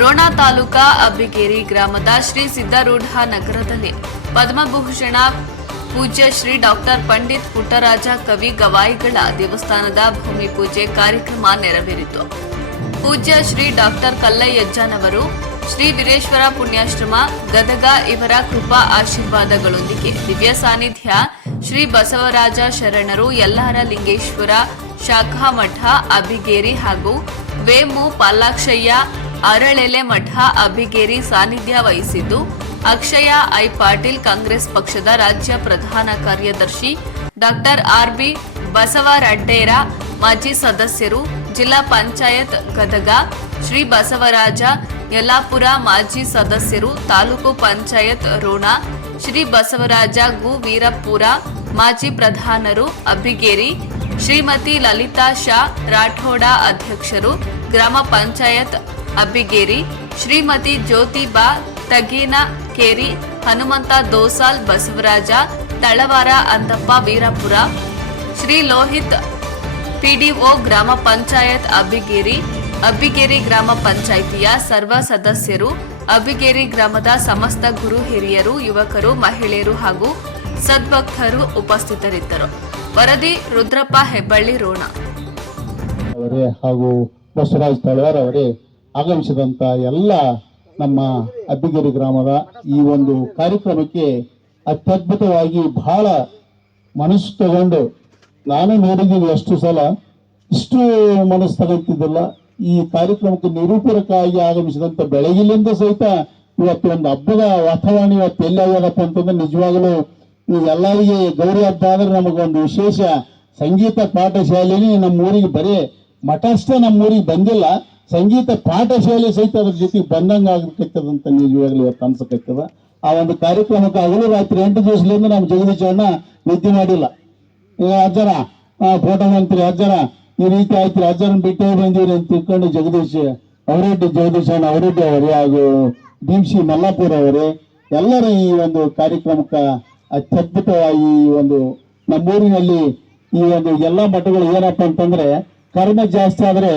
ರೋಣ ತಾಲೂಕಾ ಅಬ್ಬಿಗೇರಿ ಗ್ರಾಮದ ಶ್ರೀ ಸಿದ್ದಾರೂಢ ನಗರದಲ್ಲಿ ಪದ್ಮಭೂಷಣ ಪೂಜ್ಯ ಶ್ರೀ ಡಾಕ್ಟರ್ ಪಂಡಿತ್ ಪುಟ್ಟರಾಜ ಕವಿ ಗವಾಯಿಗಳ ದೇವಸ್ಥಾನದ ಭೂಮಿ ಪೂಜೆ ಕಾರ್ಯಕ್ರಮ ನೆರವೇರಿತು. ಪೂಜ್ಯ ಶ್ರೀ ಡಾಕ್ಟರ್ ಕಲ್ಲಯ್ಯಜ್ಜನವರು ಶ್ರೀ ವೀರೇಶ್ವರ ಪುಣ್ಯಾಶ್ರಮ, ಗದಗ ಇವರ ಕೃಪಾ ಆಶೀರ್ವಾದಗಳೊಂದಿಗೆ ದಿವ್ಯ ಸಾನ್ನಿಧ್ಯ ಶ್ರೀ ಬಸವರಾಜ ಶರಣರು ಯಲ್ಲಾರ ಲಿಂಗೇಶ್ವರ ಶಾಖಾ ಮಠ ಅಬಿಗೇರಿ ಹಾಗೂ ವೇಮು ಪಾಲಾಕ್ಷಯ್ಯ ಅರಳೆಲೆ ಮಠ ಅಭಿಗೇರಿ ಸಾನ್ನಿಧ್ಯ ವಹಿಸಿದ್ದು, ಅಕ್ಷಯ ಐ ಪಾಟೀಲ್ ಕಾಂಗ್ರೆಸ್ ಪಕ್ಷದ ರಾಜ್ಯ ಪ್ರಧಾನ ಕಾರ್ಯದರ್ಶಿ ಡಾಕ್ಟರ್ ಆರ್ಬಿ ಬಸವರಡ್ಡೇರ, ಮಾಜಿ ಸದಸ್ಯರು ಜಿಲ್ಲಾ ಪಂಚಾಯತ್ ಗದಗ ಶ್ರೀ ಬಸವರಾಜ, ಯಲ್ಲಾಪುರ ಮಾಜಿ ಸದಸ್ಯರು ತಾಲೂಕು ಪಂಚಾಯತ್ ರೋಣ, ಶ್ರೀ ಬಸವರಾಜ ಗು ವೀರಪುರ ಮಾಜಿ ಪ್ರಧಾನರು ಅಬ್ಬಿಗೇರಿ ಶ್ರೀಮತಿ ಲಲಿತಾ ಶಾ ರಾಠೋಡ ಅಧ್ಯಕ್ಷರು, ಗ್ರಾಮ ಪಂಚಾಯತ್ ಅಬ್ಬಿಗೇರಿ ಶ್ರೀಮತಿ ಜ್ಯೋತಿಬಾ ತಗೀನ ಕೇರಿ, ಹನುಮಂತ ದೋಸಾಲ್ ಬಸವರಾಜ, ತಳವಾರ ಅಂತಪ್ಪ ವೀರಪುರ, ಶ್ರೀ ಲೋಹಿತ್ ಪಿಡಿಒ ಗ್ರಾಮ ಪಂಚಾಯತ್ ಅಬ್ಬಿಗೇರಿ ಅಬ್ಬಿಗೇರಿ ಗ್ರಾಮ ಪಂಚಾಯಿತಿಯ ಸರ್ವ ಸದಸ್ಯರು ಅಬ್ಬಿಗೇರಿ ಗ್ರಾಮದ ಸಮಸ್ತ ಗುರು ಹಿರಿಯರು, ಯುವಕರು, ಮಹಿಳೆಯರು ಹಾಗೂ ಸದ್ಭಕ್ತರು ಉಪಸ್ಥಿತರಿದ್ದರು. ವರದಿ ರುದ್ರಪ್ಪ ಹೆಬ್ಬಳ್ಳಿ ರೋಣ. ಹಾಗೂ ಬಸವರಾಜ್ ತಳವಾರ್ ಅವರೇ ಆಗಮಿಸಿದಂತ ಎಲ್ಲ ನಮ್ಮ ಅಬ್ಬಿಗೇರಿ ಗ್ರಾಮದ ಈ ಒಂದು ಕಾರ್ಯಕ್ರಮಕ್ಕೆ ಅತ್ಯದ್ಭುತವಾಗಿ ಬಹಳ ಮನಸ್ಸು ತಗೊಂಡು ನಾನು ನೋಡಿದ್ದೀನಿ ಅಷ್ಟು ಸಲ. ಇಷ್ಟು ಮನಸ್ಸು ತಗೊಳ್ತಿದ್ದಿಲ್ಲ. ಈ ಕಾರ್ಯಕ್ರಮಕ್ಕೆ ನಿರೂಪರಕ್ಕಾಗಿ ಆಗಮಿಸಿದಂತ ಬೆಳಗಿಲಿಂದ ಸಹಿತ ಇವತ್ತು ಒಂದು ಹಬ್ಬದ ವಾತಾವರಣ ಇವತ್ತು ಎಲ್ಲಿ ಅಂತಂದ್ರೆ ನಿಜವಾಗಲೂ ಎಲ್ಲರಿಗೆ ಗೌರಿ ಹಬ್ಬ ಆದರೆ ನಮಗೊಂದು ವಿಶೇಷ ಸಂಗೀತ ಪಾಠಶಾಲೆನೇ ನಮ್ಮ ಊರಿಗೆ ಬರೀ ಮಠ ಅಷ್ಟೇ ನಮ್ಮ ಊರಿಗೆ ಬಂದಿಲ್ಲ, ಸಂಗೀತ ಪಾಠಶಾಲೆ ಸಹಿತ ಅದ್ರ ಜೊತೆಗೆ ಬಂದಂಗ ಆಗ್ಬೇಕಂತ ನಿಜವಾಗ್ಲೂ ಇವತ್ತು ಅನ್ಸಕತ್ತದ ಆ ಒಂದು ಕಾರ್ಯಕ್ರಮಕ್ಕೆ ಹಗಲು ರಾತ್ರಿ ಎಂಟು ದಿವಸದಿಂದ ನಮ್ಮ ಜಗದೀಶ್ ಅಣ್ಣ ನಿದ್ದೆ ಮಾಡಿಲ್ಲ. ಅಜ್ಜರ ಫೋಟೋ ಅಂತೀರಿ ಅಜ್ಜನ ಈ ರೀತಿ ಆಯ್ತು ಅಜ್ಜನ ಬಿಟ್ಟೇ ಬಂದಿರಿ ಅಂತ ತಿಳ್ಕೊಂಡು ಜಗದೀಶ್ ಅವರೆಡ್ಡಿ ಜಗದೀಶ್ ಅಣ್ಣ ಅವರೆಡ್ಡಿ ಅವರೇ ಹಾಗೂ ಭೀಮ್ಸಿ ಮಲ್ಲಾಪುರ ಅವರೇ, ಎಲ್ಲರೂ ಈ ಒಂದು ಕಾರ್ಯಕ್ರಮಕ್ಕೆ ಅತ್ಯದ್ಭುತವಾಗಿ ಈ ಒಂದು ನಮ್ಮೂರಿನಲ್ಲಿ ಈ ಒಂದು ಎಲ್ಲಾ ಮಠಗಳು ಏನಪ್ಪ ಅಂತಂದ್ರೆ ಕರ್ಮ ಜಾಸ್ತಿ ಆದ್ರೆ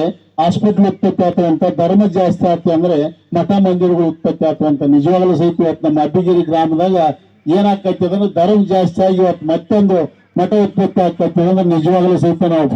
ಆಸ್ಪತ್ರೆ ಉತ್ಪತ್ತಿ ಅಂತ, ಧರ್ಮ ಜಾಸ್ತಿ ಆಗ್ತದೆ ಅಂದ್ರೆ ಮಠ ಮಂದಿರಗಳು ಉತ್ಪತ್ತಿ ಅಂತ. ನಿಜವಾಗ್ಲೂ ಸಹಿತ ಇವತ್ತು ನಮ್ಮ ಅಬ್ಬಿಗಿರಿ ಗ್ರಾಮದಾಗ ಏನಾಗ್ತೈತಿ ಅಂದ್ರೆ ಧರ್ಮ ಜಾಸ್ತಿ ಆಗಿ ಇವತ್ತು ಮತ್ತೊಂದು ಮಠ ಉತ್ಪತ್ತಿ ಆಗ್ತೈತಿ ಅಂದ್ರೆ ನಿಜವಾಗ್ಲೂ ಸಹಿತ ನಾವು